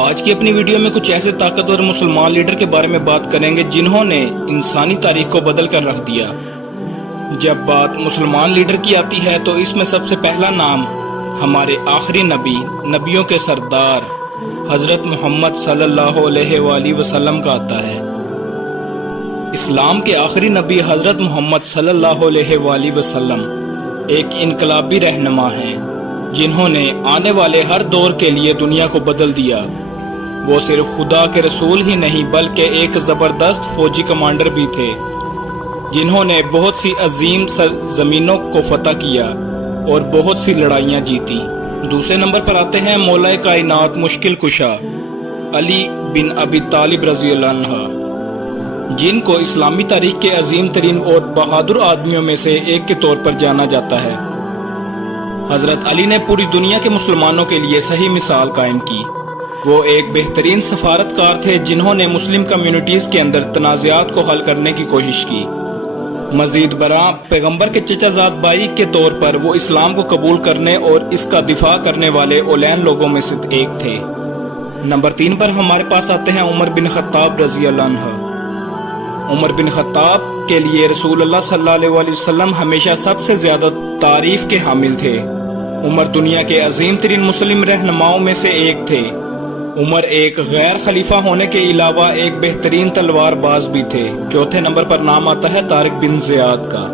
آج کی اپنی ویڈیو میں کچھ ایسے طاقتور مسلمان لیڈر کے بارے میں بات کریں گے جنہوں نے انسانی تاریخ کو بدل کر رکھ دیا۔ جب بات مسلمان لیڈر کی آتی ہے تو اس میں سب سے پہلا نام ہمارے آخری نبی، نبیوں کے سردار حضرت محمد صلی اللہ علیہ وآلہ وسلم کا آتا ہے۔ اسلام کے آخری نبی حضرت محمد صلی اللہ علیہ وآلہ وسلم ایک انقلابی رہنما ہیں جنہوں نے آنے والے ہر دور کے لیے دنیا کو بدل دیا۔ وہ صرف خدا کے رسول ہی نہیں بلکہ ایک زبردست فوجی کمانڈر بھی تھے جنہوں نے بہت سی عظیم زمینوں کو فتح کیا اور بہت سی لڑائیاں جیتی۔ دوسرے نمبر پر آتے ہیں مولا کائنات مشکل کشا علی بن ابی طالب رضی اللہ عنہ، جن کو اسلامی تاریخ کے عظیم ترین اور بہادر آدمیوں میں سے ایک کے طور پر جانا جاتا ہے۔ حضرت علی نے پوری دنیا کے مسلمانوں کے لیے صحیح مثال قائم کی۔ وہ ایک بہترین سفارتکار تھے جنہوں نے مسلم کمیونٹیز کے اندر تنازعات کو حل کرنے کی کوشش کی۔ مزید برآں پیغمبر کے چچا زاد بھائی کے طور پر وہ اسلام کو قبول کرنے اور اس کا دفاع کرنے والے اولین لوگوں میں سے ایک تھے۔ نمبر 3 پر ہمارے پاس آتے ہیں عمر بن خطاب رضی اللہ عنہ۔ عمر بن خطاب کے لیے رسول اللہ صلی اللہ علیہ وسلم ہمیشہ سب سے زیادہ تعریف کے حامل تھے۔ عمر دنیا کے عظیم ترین مسلم رہنماؤں میں سے ایک تھے۔ عمر ایک غیر خلیفہ ہونے کے علاوہ ایک بہترین تلوار باز بھی تھے۔ چوتھے نمبر پر نام آتا ہے طارق بن زیاد کا۔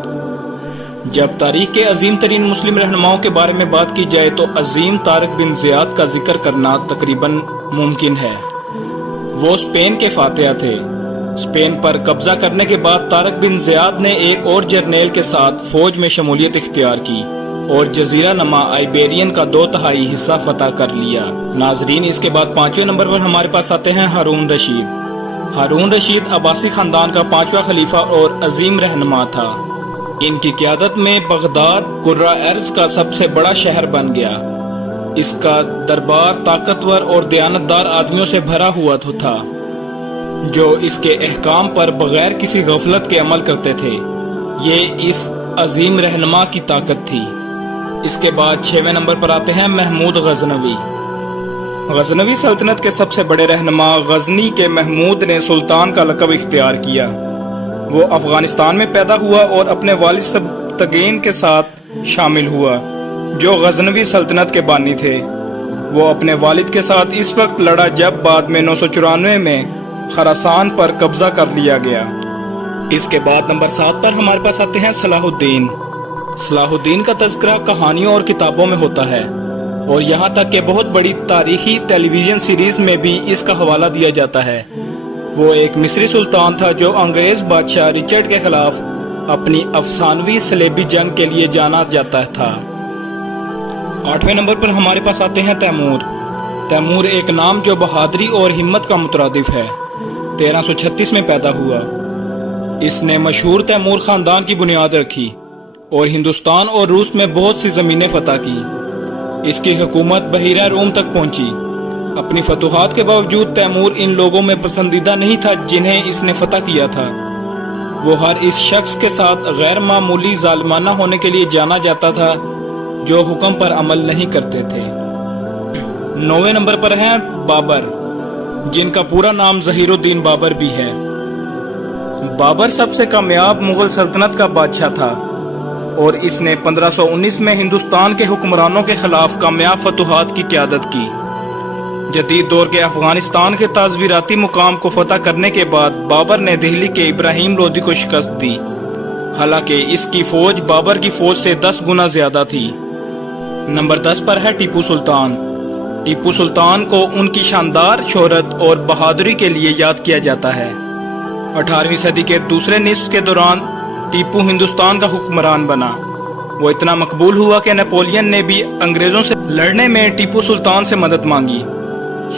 جب تاریخ کے عظیم ترین مسلم رہنماؤں کے بارے میں بات کی جائے تو عظیم طارق بن زیاد کا ذکر کرنا تقریباً ممکن ہے۔ وہ اسپین کے فاتح تھے۔ اسپین پر قبضہ کرنے کے بعد طارق بن زیاد نے ایک اور جرنیل کے ساتھ فوج میں شمولیت اختیار کی اور جزیرہ نما آئیبیرین کا 2/3 حصہ فتح کر لیا۔ ناظرین، اس کے بعد 5ویں نمبر پر ہمارے پاس آتے ہیں ہارون رشید۔ ہارون رشید عباسی خاندان کا 5واں خلیفہ اور عظیم رہنما تھا۔ ان کی قیادت میں بغداد قرہ ارض کا سب سے بڑا شہر بن گیا۔ اس کا دربار طاقتور اور دیانتدار آدمیوں سے بھرا ہوا تھا جو اس کے احکام پر بغیر کسی غفلت کے عمل کرتے تھے۔ یہ اس عظیم رہنما کی طاقت تھی۔ اس کے بعد 6ویں نمبر پر آتے ہیں محمود غزنوی۔ غزنوی سلطنت کے سب سے بڑے رہنما غزنی کے محمود نے سلطان کا لقب اختیار کیا۔ وہ افغانستان میں پیدا ہوا اور اپنے والد سبتگین کے ساتھ شامل ہوا جو غزنوی سلطنت کے بانی تھے۔ وہ اپنے والد کے ساتھ اس وقت لڑا جب بعد میں 994 میں خراسان پر قبضہ کر لیا گیا۔ اس کے بعد نمبر 7 پر ہمارے پاس آتے ہیں صلاح الدین۔ صلاح الدین کا تذکرہ کہانیوں اور کتابوں میں ہوتا ہے اور یہاں تک کہ بہت بڑی تاریخی ٹیلی ویژن سیریز میں بھی اس کا حوالہ دیا جاتا ہے۔ وہ ایک مصری سلطان تھا جو انگریز بادشاہ رچرڈ کے خلاف اپنی افسانوی صلیبی جنگ کے لیے جانا جاتا تھا۔ 8ویں نمبر پر ہمارے پاس آتے ہیں تیمور۔ تیمور ایک نام جو بہادری اور ہمت کا مترادف ہے۔ 1336 میں پیدا ہوا۔ اس نے مشہور تیمور خاندان کی بنیاد رکھی اور ہندوستان اور روس میں بہت سی زمینیں فتح کی۔ اس کی حکومت بحیرہ روم تک پہنچی۔ اپنی فتوحات کے باوجود تیمور ان لوگوں میں پسندیدہ نہیں تھا جنہیں اس نے فتح کیا تھا۔ وہ ہر اس شخص کے ساتھ غیر معمولی ظالمانہ ہونے کے لیے جانا جاتا تھا جو حکم پر عمل نہیں کرتے تھے۔ 9ویں نمبر پر ہیں بابر، جن کا پورا نام ظہیر الدین بابر بھی ہے۔ بابر سب سے کامیاب مغل سلطنت کا بادشاہ تھا اور اس نے 1519 میں ہندوستان کے حکمرانوں کے خلاف کامیاب فتوحات کی قیادت کی۔ جدید دور کے افغانستان کے تازویراتی مقام کو فتح کرنے کے بعد بابر نے دہلی کے ابراہیم لودھی کو شکست دی، حالانکہ اس کی فوج بابر کی فوج سے 10 گنا زیادہ تھی۔ نمبر 10 پر ہے ٹیپو سلطان۔ ٹیپو سلطان کو ان کی شاندار شہرت اور بہادری کے لیے یاد کیا جاتا ہے۔ 18ویں صدی کے دوسرے نصف کے دوران ٹیپو ہندوستان کا حکمران بنا۔ وہ اتنا مقبول ہوا کہ نیپولین نے بھی انگریزوں سے لڑنے میں ٹیپو سلطان سے مدد مانگی۔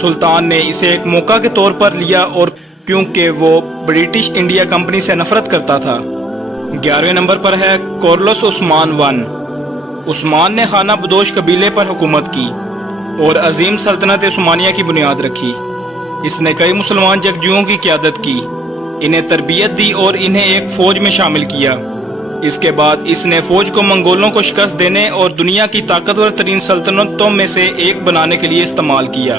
سلطان نے اسے ایک موقع کے طور پر لیا اور کیونکہ وہ برٹش انڈیا کمپنی سے نفرت کرتا تھا۔ 11ویں نمبر پر ہے کورلس عثمان ون۔ عثمان نے خانہ بدوش قبیلے پر حکومت کی اور عظیم سلطنت عثمانیہ کی بنیاد رکھی۔ اس نے کئی مسلمان جنگجوؤں کی قیادت کی، انہیں تربیت دی اور انہیں ایک فوج میں شامل کیا۔ اس کے بعد اس نے فوج کو منگولوں کو شکست دینے اور دنیا کی طاقتور ترین سلطنتوں میں سے ایک بنانے کے لیے استعمال کیا۔